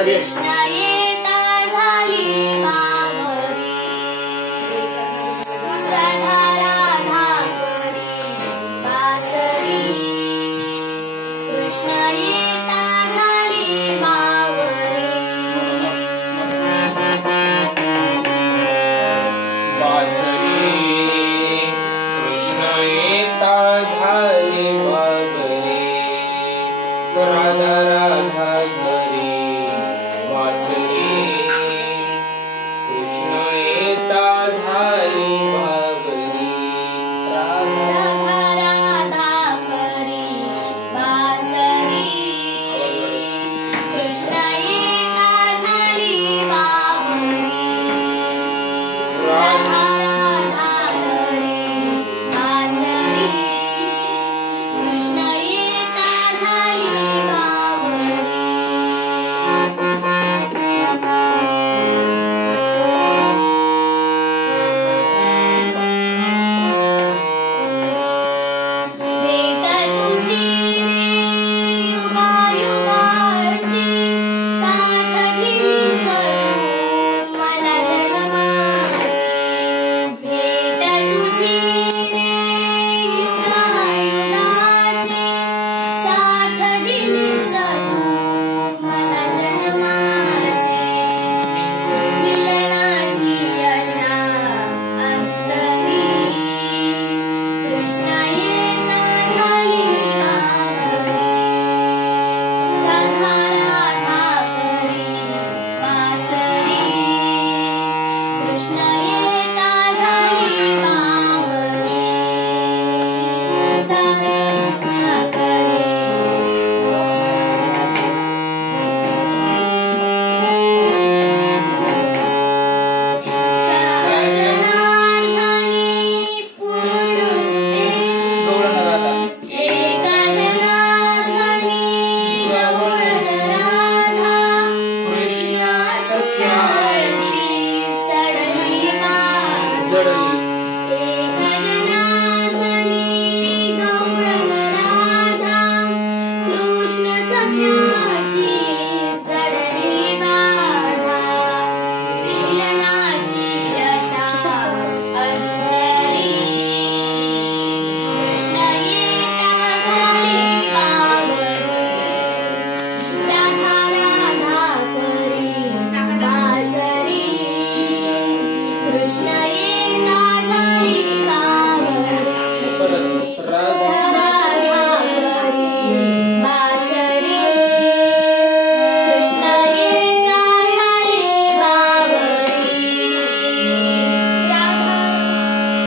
कृष्ण येता झाली बावरी राधा राधा करी बासरी कृष्ण येता झाली बावरी बासरी कृष्ण येता झाली बावरी राधा राधा करी बासरी कृष्ण येता झाली बावरी राधा राधा करी बासरी कृष्ण येता झाली बावरी राधा राधा करी बासरी कृष्ण येता झाली बावरी भेट तुझी रे युगायुगाची साथ दिली सजू मला जन्माची भेट तुझी रे युगायुगाची साथ दिली सजू मला जन्माची मिलनाची आशा अंतरी कृष्ण येता झाली बावरी राधा राधा करी बासरी कृष्ण येता झाली बावरी राधा राधा करी जनार्दनी पूर्ण एका जनार्दनी गौरण राधा कृष्ण सख्याची चढली माझी एका जनार्दनी गौरण राधा कृष्ण सख्याची चढली बाधा मिलनाची आशा अंतरी कृष्ण येता झाली बावरी राधा राधा करी बासरी कृष्ण